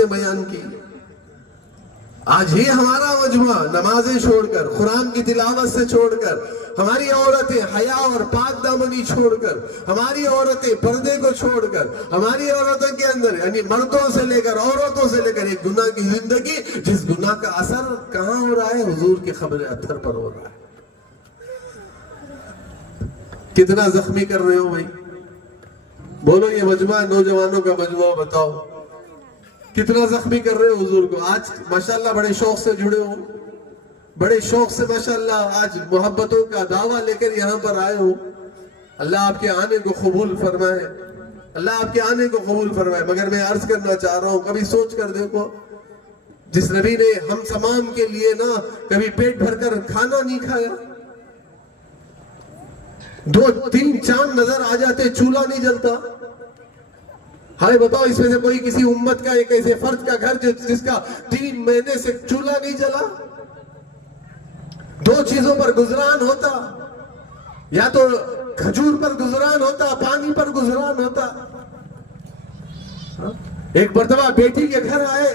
باتیں بیان کی. آج یہ ہمارا مجموعہ نمازیں چھوڑ کر، قرآن کی تلاوت سے چھوڑ کر، ہماری عورتیں حیا اور پاک دامنی چھوڑ کر، ہماری عورتیں پردے کو چھوڑ کر، ہماری عورتوں کے اندر یعنی مردوں سے لے کر عورتوں سے لے کر ایک گناہ کی زندگی، جس گناہ کا اثر کہاں ہو رہا ہے؟ حضور کی خبر اتھر پر ہو رہا ہے. کتنا زخمی کر رہے ہو بھائی؟ بولو یہ مجموعہ نوجوانوں کا مجموعہ بتاؤ کتنا زخمی کر رہے ہو حضور کو. آج ماشاءاللہ بڑے شوق سے جڑے ہو، بڑے شوق سے ماشاءاللہ آج محبتوں کا دعویٰ لے کر یہاں پر آئے ہو. اللہ آپ کے آنے کو قبول فرمائے، اللہ آپ کے آنے کو قبول فرمائے. مگر میں عرض کرنا چاہ رہا ہوں، کبھی سوچ کر دیکھو، جس نبی نے ہم تمام کے لیے نا کبھی پیٹ بھر کر کھانا نہیں کھایا، 2-3 چاند نظر آ جاتے چولہا نہیں جلتا. ہائے بتاؤ اس میں سے کوئی کسی امت کا ایک ایسے فرد کا گھر جس کا 3 مہینے سے چولہا نہیں جلا؟ 2 چیزوں پر گزران ہوتا، یا تو کھجور پر گزران ہوتا، پانی پر گزران ہوتا. ایک مرتبہ بیٹی کے گھر آئے،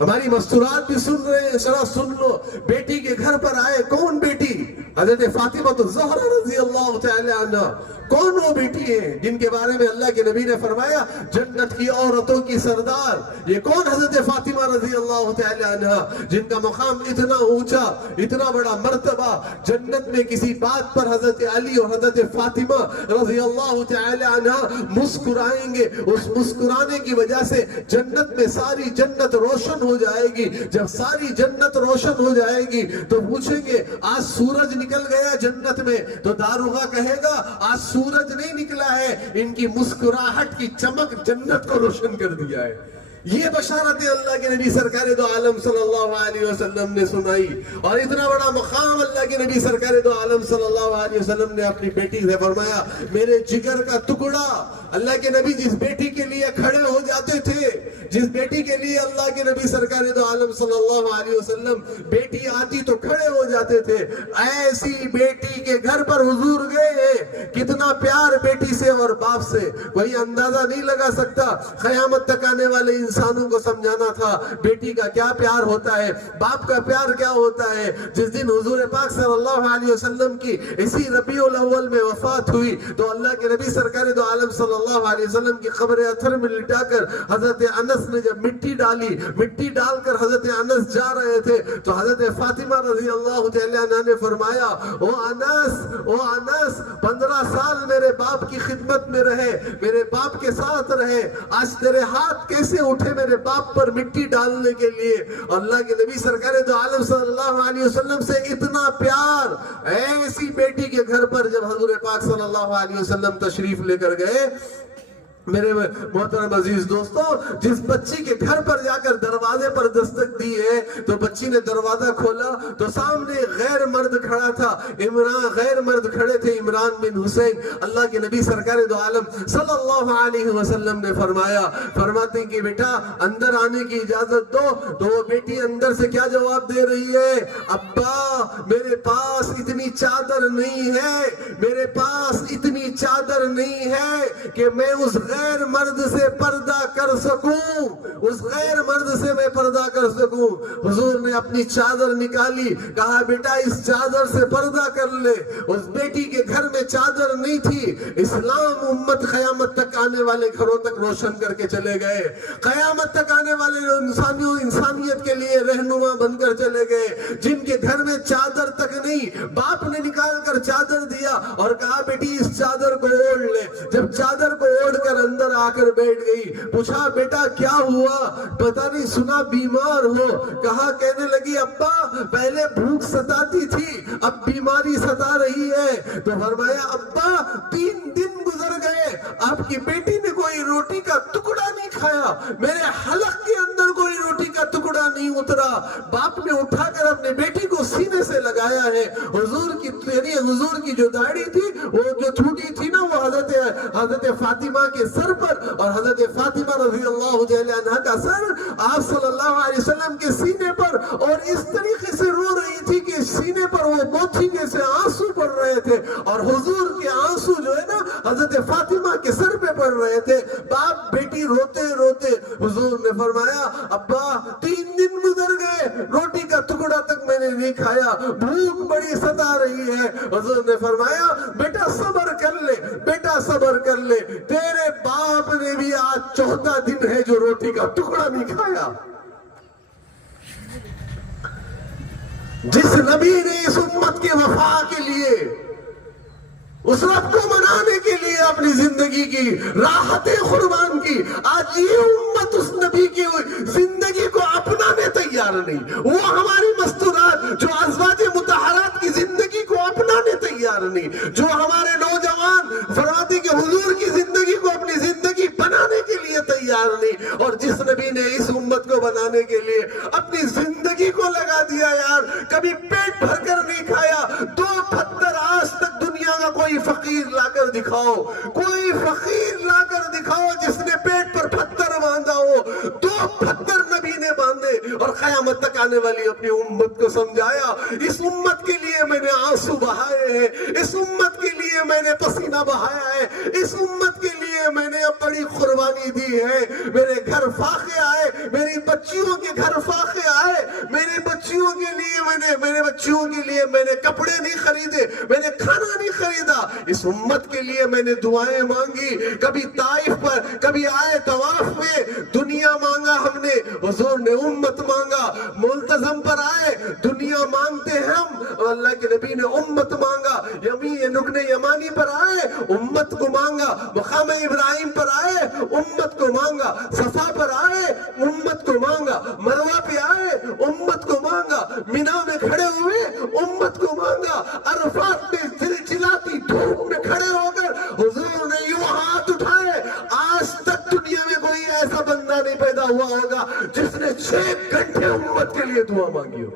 ہماری مستورات بھی سن رہے ہیں، ذرا سن لو. بیٹی کے گھر پر آئے. کون بیٹی؟ حضرت فاطمہ الزہرا رضی اللہ تعالی عنہ. کون وہ بیٹی ہے جن کے بارے میں اللہ کے نبی نے فرمایا جنت کی عورتوں کی سردار؟ یہ کون حضرت فاطمہ رضی اللہ تعالی عنہ، جن کا مقام اتنا اونچا، اتنا بڑا مرتبہ. جنت میں کسی بات پر حضرت علی اور حضرت فاطمہ رضی اللہ تعالی عنہ مسکرائیں گے، اس مسکرانے کی وجہ سے جنت میں ساری جنت روشن ہو جائے گی. جب ساری جنت روشن ہو جائے گی تو پوچھیں گے آج سورج نکل گیا جنت میں، تو داروغہ کہے گا آج سورج نہیں نکلا ہے، ان کی مسکراہٹ کی چمک جنت کو روشن کر دیا ہے. یہ بشارت اللہ کے نبی سرکار دو عالم صلی اللہ علیہ وسلم نے سنائی. اور اتنا بڑا مقام اللہ کے نبی سرکار دو عالم صلی اللہ علیہ وسلم نے اپنی بیٹی سے فرمایا میرے جگر کا ٹکڑا. اللہ کے نبی جس بیٹی کے لیے کھڑے ہو جاتے تھے، جس بیٹی کے لیے اللہ کے نبی سرکار دو عالم صلی اللہ علیہ وسلم بیٹی آتی تو کھڑے ہو جاتے تھے، ایسی بیٹی کے گھر پر حضور گئے. کتنا پیار بیٹی سے اور باپ سے کوئی اندازہ نہیں لگا سکتا. قیامت تک آنے والے انسانوں کو سمجھانا تھا بیٹی کا کیا پیار ہوتا ہے، باپ کا پیار کیا ہوتا ہے. جس دن حضور پاک صلی اللہ علیہ وسلم کی اسی ربیع الاول میں وفات ہوئی تو اللہ کے نبی سرکار دو عالم صلی اللہ علیہ وسلم کی قبر اطہر میں لٹا کر حضرت انس نے جب مٹی ڈالی، مٹی ڈال کر حضرت انس جا رہے تھے تو حضرت فاطمہ رضی اللہ تعالی عنہ نے فرمایا او انس 15 سال میرے باپ کی خدمت میں رہے، میرے باپ کے ساتھ رہے، آج تیرے ہاتھ کیسے اٹھے میرے باپ پر مٹی ڈالنے کے لیے؟ اللہ کے نبی سرکار دو عالم صلی اللہ علیہ وسلم سے اتنا پیار. ایسی بیٹی کے گھر پر جب حضور پاک صلی اللہ علیہ وسلم تشریف لے کر گئے، میرے محترم عزیز دوستو، جس بچی کے گھر پر جا کر دروازے پر دستک دی ہے تو بچی نے دروازہ کھولا تو سامنے غیر مرد کھڑا تھا. غیر مرد کھڑے تھے، عمران بن حسین. اللہ کے نبی سرکار دو عالم صلی اللہ علیہ وسلم نے فرماتے کہ بیٹا اندر آنے کی اجازت دو. تو وہ بیٹی اندر سے کیا جواب دے رہی ہے؟ ابا میرے پاس اتنی چادر نہیں ہے، میرے پاس اتنی چادر نہیں ہے کہ میں اس غیر مرد سے پردہ کر سکوں، اس غیر مرد سے میں پردہ کر سکوں. حضور نے اپنی چادر نکالی، کہا بیٹا اس چادر سے پردہ کر لے. اس بیٹی کے گھر میں چادر نہیں تھی. اسلام امت قیامت تک آنے والے گھروں تک روشن کر کے چلے گئے، قیامت تک آنے والے انسانیت کے لیے رہنما بن کر چلے گئے. جن کے گھر میں چادر تک نہیں، باپ نے نکال کر چادر دیا اور کہا بیٹی اس چادر کو اوڑھ لے. جب چادر کو اوڑھ کر اندر آ کر بیٹھ گئی، پوچھا بیٹا کیا ہوا؟ پتہ نہیں، سنا بیمار ہو. کہا کہنے لگی ابا پہلے بھوک ستاتی تھی اب بیماری ستا رہی ہے. تو فرمایا ابا 3 دن گزر گئے آپ کی بیٹی نے کوئی روٹی کا ٹکڑا نہیں کھایا، میرے حلق کے اندر کوئی روٹی کا ٹکڑا نہیں اترا. باپ نے اٹھا کر اپنے بیٹی کو سینے سے لگایا ہے. حضور کی جو داڑھی تھی وہ جو چھوٹی تھی نا وہ حضرت فاطمہ کے سر پر، اور حضرت فاطمہ رضی اللہ تعالی عنہ کا سر آپ صلی اللہ علیہ وسلم کے سینے پر، اور اس طریقے سے رو رہی تھی کہ سینے پر وہ موتیے سے آنسو پڑ رہے تھے اور حضور کے آنسو جو ہے نا حضرت فاطمہ کے سر پہ پڑ رہے تھے. باپ بیٹی روتے روتے حضور نے فرمایا ابا 3 دن گزر گئے روٹی کا ٹکڑا تک میں نے نہیں کھایا, بھوک بڑی ستا رہی ہے. حضور نے فرمایا بیٹا صبر کر لے, بیٹا صبر کر لے, تیرے باپ نے بھی آج 4تھا دن ہے جو روٹی کا ٹکڑا نہیں کھایا. جس نبی نے اس امت کے وفا کے لیے, اس رب کو منانے کے لیے اپنی زندگی کی راحتیں قربان کی, آج یہ امت اس نبی کی زندگی کو اپنانے تیار نہیں. وہ ہماری مستورات جو ازواج مطہرات کی زندگی کو اپنانے تیار نہیں, جو ہمارے نوجوان فرماتے کہ حضور کی زندگی کو اپنی زندگی بنانے کے لیے تیار نہیں. اور جس نبی نے اس امت کو بنانے کے لیے اپنی زندگی کو لگا دیا, یار کبھی پیٹ بھر کر نہیں کھایا, 2 پتھر آج تک دنیا کا کوئی فقیر لا کر دکھاؤ, کوئی فقیر لا کر دکھاؤ جس نے پیٹ پر پتھر باندھا ہو. 2 پتھر نبی نے باندھے اور قیامت تک آنے والی اپنی امت کو سمجھایا. اس امت کے لیے میں نے آنسو بہائے ہیں, اس امت کے لیے میں نے پسینہ بہایا ہے, اس امت کے لیے میں نے بڑی قربانی دی ہے. میرے گھر فاقے آئے, میری بچیوں کے گھر فاقے آئے, میرے بچیوں کے لیے میں نے کپڑے نہیں خریدے, میں نے کھانا نہیں خریدا. اس امت کے لیے میں نے دعائیں مانگی, کبھی طائف پر, کبھی آئے طواف میں دنیا مانگا ہم نے, حضور نے امت مانگا. ملتزم پر آئے دنیا مانگتے ہیں ہم, اللہ کے نبی نے امت مانگا. رکن یمانی پر آئے امت کو مانگا, مقام ابراہیم پر آئے امت کو مانگا, صفا پر آئے امت کو مانگا, مروہ پہ آئے امت کو مانگا, مینا میں کھڑے ہوئے امت کو مانگا, عرفات میں چلچلاتی دھوپ میں کھڑے ہو کر حضور نے یوں ہاتھ اٹھائے. آج تک دنیا میں کوئی ایسا بندہ نہیں پیدا ہوا ہوگا جس نے 6 گھنٹے امت کے لیے دعا مانگی ہو.